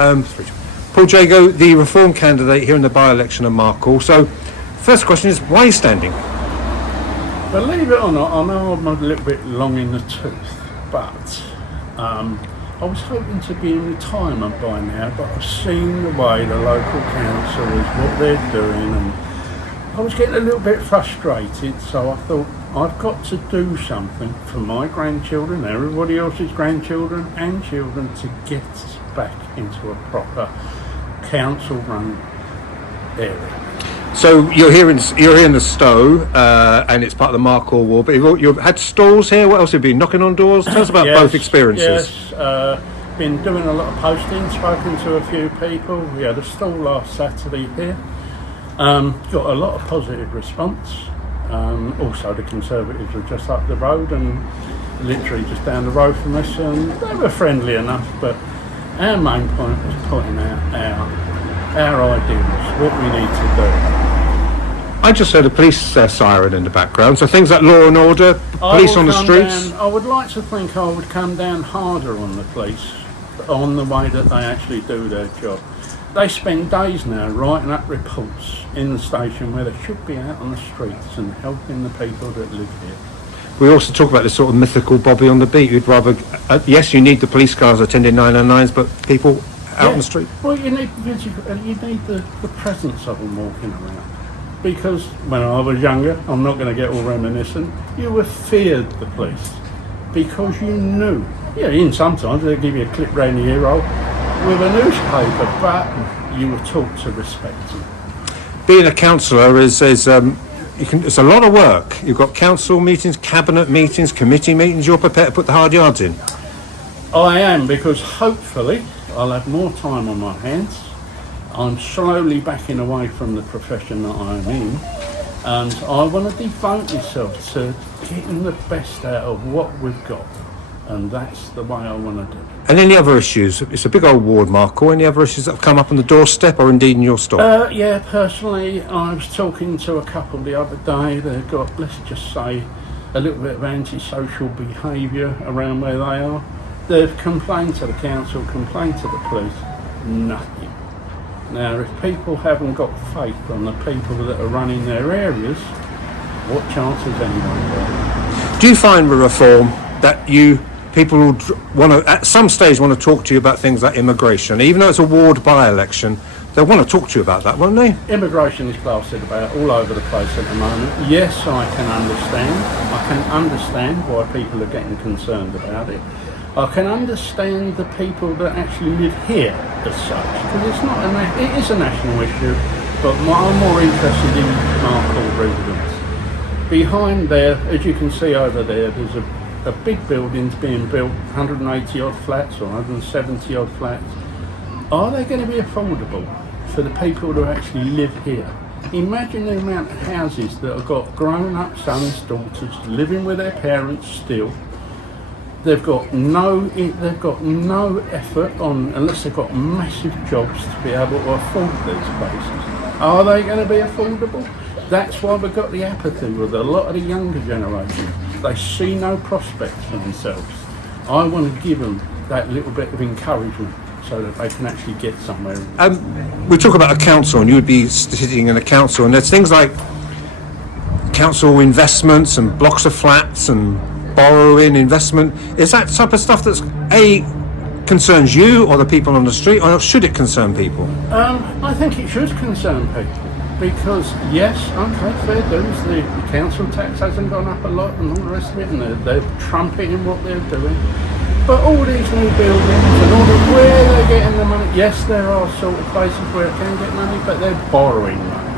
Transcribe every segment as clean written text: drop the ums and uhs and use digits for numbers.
Paul Jago, the Reform candidate here in the by-election of Markle. So, first question is, why are you standing? Believe it or not, I know I'm a little bit long in the tooth, but I was hoping to be in retirement by now, but I've seen the way the local councillors, what they're doing, and I was getting a little bit frustrated, so I thought I've got to do something for my grandchildren, everybody else's grandchildren and children, to get us back into a proper council-run area. So you're here in the Stowe, and it's part of the Markle Ward. But you've had stalls here. What else have you been knocking on doors? Tell us about both experiences. Yes, been doing a lot of posting, spoken to a few people. We had a stall last Saturday here. Got a lot of positive response. Also, the Conservatives were just up the road and literally just down the road from us, and they were friendly enough. But our main point was putting out our ideas, what we need to do. I just heard a police siren in the background, so things like law and order, police on the streets. I would like to think I would come down harder on the police, on the way that they actually do their job. They spend days now writing up reports in the station where they should be out on the streets and helping the people that live here. We also talk about this sort of mythical Bobby on the beat. You'd rather, yes, you need the police cars attending 999s, but people out on the street. Well, you need the presence of them walking around. Because when I was younger, I'm not going to get all reminiscent, you were feared the police because you knew. Yeah, even sometimes they'd give you a clip round the ear roll with a newspaper, but you were taught to respect them. Being a councillor is it's a lot of work. You've got council meetings, cabinet meetings, committee meetings. You're prepared to put the hard yards in. I am, because hopefully I'll have more time on my hands. I'm slowly backing away from the profession that I'm in, and I want to devote myself to getting the best out of what we've got, and that's the way I want to do it. And any other issues? It's a big old ward, Markle. Any other issues that have come up on the doorstep or indeed in your store? Yeah, personally, I was talking to a couple the other day. They've got, let's just say, a little bit of antisocial behaviour around where they are. They've complained to the council, complained to the police, nothing. Now, if people haven't got faith on the people that are running their areas, what chance has anyone got? Do you find with Reform that people would want to, at some stage, want to talk to you about things like immigration? Even though it's a ward by-election, they'll want to talk to you about that, won't they? Immigration is plastered about all over the place at the moment. Yes, I can understand. I can understand why people are getting concerned about it. I can understand the people that actually live here as such, because it is a national issue, but I'm more interested in Markle residents. Behind there, as you can see over there, there's a big buildings being built, 180 odd flats or 170 odd flats. Are they going to be affordable for the people who actually live here? Imagine the amount of houses that have got grown-up sons, daughters living with their parents still. They've got no effort on, unless they've got massive jobs, to be able to afford these places. Are they going to be affordable? That's why we've got the apathy with a lot of the younger generation. They see no prospects for themselves. I want to give them that little bit of encouragement so that they can actually get somewhere. We talk about a council, and you would be sitting in a council, and there's things like council investments and blocks of flats and borrowing, investment. Is that type of stuff that's concerns you or the people on the street, or should it concern people? I think it should concern people, because yes, okay, fair dues, the council tax hasn't gone up a lot and all the rest of it, and they're trumpeting what they're doing. But all these new buildings and all where they're getting the money, yes, there are sort of places where it can get money, but they're borrowing money.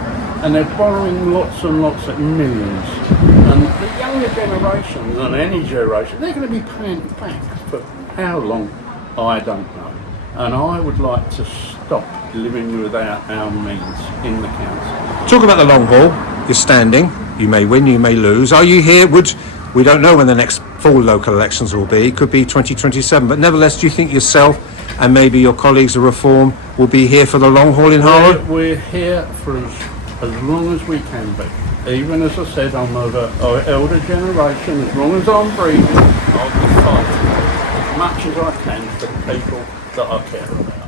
And they're borrowing lots and lots of millions. And the younger generations, and any generation, they're going to be paying it back for how long, I don't know. And I would like to stop living without our means in the council. Talk about the long haul. You're standing. You may win, you may lose. Are you here? We don't know when the next full local elections will be. It could be 2027. But nevertheless, do you think yourself and maybe your colleagues of Reform will be here for the long haul in Harrow? We're here for as long as we can be. Even as I said, I'm of our elder generation. As long as I'm breathing, I'll be fighting as much as I can for the people that I care about.